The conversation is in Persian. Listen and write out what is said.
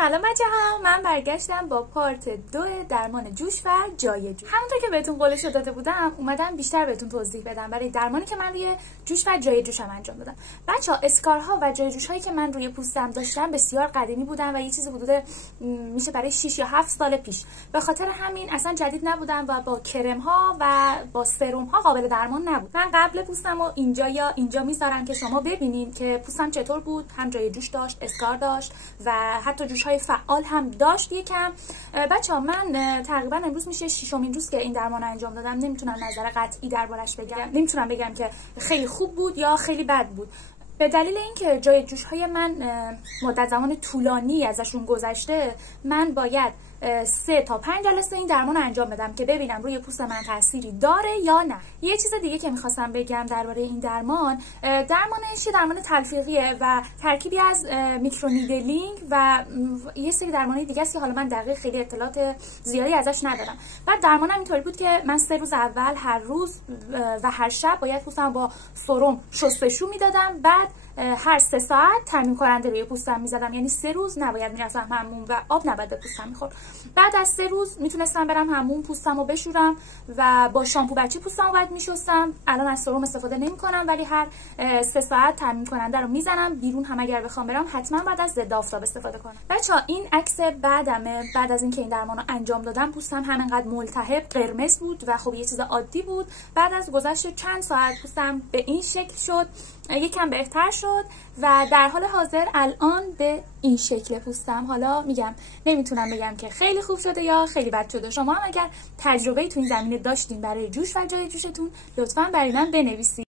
سلام بچه‌ها، من برگشتم با پارت 2 درمان جوش و جای جوش. همونطور که بهتون قولش داده بودم اومدم بیشتر بهتون توضیح بدم برای درمانی که من روی جوش و جای جوشم انجام دادم. بچه‌ها اسکارها و جای جوش‌هایی که من روی پوستم داشتم بسیار قدیمی بودن و یه چیزی حدود میشه برای 6 یا 7 سال پیش. به خاطر همین اصلا جدید نبودن و با کرم‌ها و با سرم‌ها قابل درمان نبود. من قبل پوستمو اینجا یا اینجا میذارم که شما ببینید که پوستم چطور بود. هم جای جوش داشت، اسکار داشت و حتی جوش‌های فعال هم داشت. یکم بچه‌ها من تقریبا امروز میشه 6مین روز که این درمان انجام دادم. نمیتونم نظر قطعی دربارش بگم. نمیتونم بگم که خیلی خوب بود یا خیلی بد بود. به دلیل اینکه جای جوش‌های من مدت زمان طولانی ازشون گذشته، من باید 3 تا 5 جلسه این درمان رو انجام بدم که ببینم روی پوست من تأثیری داره یا نه. یه چیز دیگه که میخواستم بگم درباره این درمانش یه درمان تلفیقیه و ترکیبی از میکرونیدلینگ و یه سری درمانای دیگه است که حالا من دقیق خیلی اطلاعات زیادی ازش ندارم. بعد درمانم اینطوری بود که من 3 روز اول هر روز و هر شب باید پوستم با سرم شستشو میدادم. بعد هر 3 ساعت تامین کننده روی پوستم میزدم، یعنی 3 روز نباید میرفتم حموم و آب نباید به پوستم میخورد. بعد از 3 روز میتونستم برم حموم، پوستمو بشورم و با شامپو بچه پوستمو بعد میشستم. الان از سرم استفاده نمیکنم ولی هر 3 ساعت تامین کننده رو میزنم. بیرون هم اگر بخوام برم حتما بعد از ضد آفتاب استفاده کنم. بچه‌ها این عکس بعدمه. بعد از اینکه این درمانو انجام دادم پوستم همینقدر ملتهب قرمز بود و خب یه چیز عادی بود. بعد از گذشت چند ساعت پوستم به این شکل شد، یکم بهتر شد و در حال حاضر الان به این شکل پوستم. حالا میگم نمیتونم بگم که خیلی خوب شده یا خیلی بد شده. شما هم اگر تجربه‌ای تو این زمینه داشتین برای جوش و جای جوشتون لطفاً برای من بنویسید.